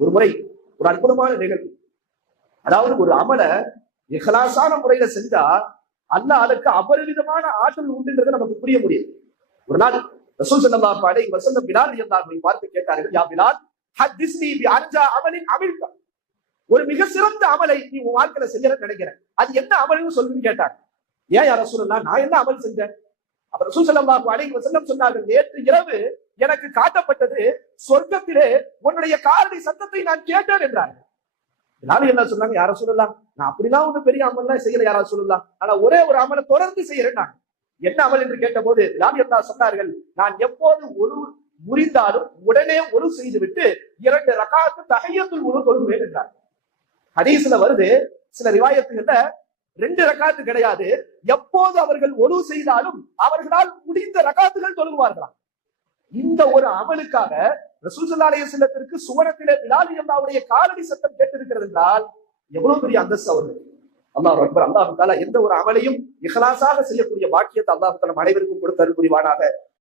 ஒரு முறை ஒரு அற்புதமான நிகழ்வு. அதாவது ஒரு அமலை இஹ்லாஸான முறையில செஞ்சா அல்லாஹ் அதற்கு அபரிவிதமான ஆற்றல் உண்டுன்றதை நமக்கு புரிய முடியும். ஒரு நாள் ரசூல் ஸல்லல்லாஹு அலைஹி வஸல்லம் பிலால் ரலியல்லாஹு பார்த்து கேட்டார்கள், யா பிலால் ஹத்திஸ்னி பி அர்ஜா அமலின் அமில்தா, ஒரு மிக சிறந்த அமலை நீ உன் வாழ்க்கையில செய்யறன்னு நினைக்கிறேன், அது என்ன அமல்னு சொல்லுன்னு கேட்டார். ஏன் யா ரசூலல்லாஹ், நான் என்ன அமல் செஞ்சேன்? அப்ப ரசூல் ஸல்லல்லாஹு அலைஹி வஸல்லம் சொன்னார்கள், நேற்று இரவு எனக்கு காட்டப்பட்டது சொர்க்கத்திலே உன்னுடைய காலடி சத்தத்தை நான் கேட்டேன் என்றார்கள். நானும் என்ன சொன்னாங்க, யார சொல்லலாம், நான் அப்படிலாம் ஒண்ணு பெரிய அமல்லாம் செய்யல யாரா சொல்லலாம், ஆனா ஒரே ஒரு அமலை தொடர்ந்து செய்யறேன். நான் என்ன அமல் என்று கேட்ட போது சொன்னார்கள், நான் எப்போது ஒரு முறிந்தாலும் உடனே ஒரு செய்து விட்டு 2 ரகாத்து தஹிய்யத்துல் வுது தொழுவேன் என்றார். ஹதீஸ்ல வருது, சில ரிவாயத்துகள்ல 2 ரகாத்து கிடையாது, எப்போது அவர்கள் ஒழு செய்தாலும் அவர்களால் முடிந்த ரகாத்துகள் தொழுவார்களாம். இந்த ஒரு அமலுக்காக ரசூல் ஸல்லல்லாஹு அலைஹி வஸல்லத்திற்கு சுவனத்திலே பிலால் ரலியல்லாஹுடைய காலடி சத்தம் கேட்டிருக்கிறது என்றால் எவ்வளவு பெரிய அந்தஸ்து அவர்கள். அல்லாஹ் அக்பர். அல்லாஹ் தஆலா எந்த ஒரு அமலையும் இஹ்லாஸாக செய்யக்கூடிய பாக்கியத்தை அல்லாஹ் தஆலா அனைவருக்கும் கொடுத்து அருள் புரிவானாக.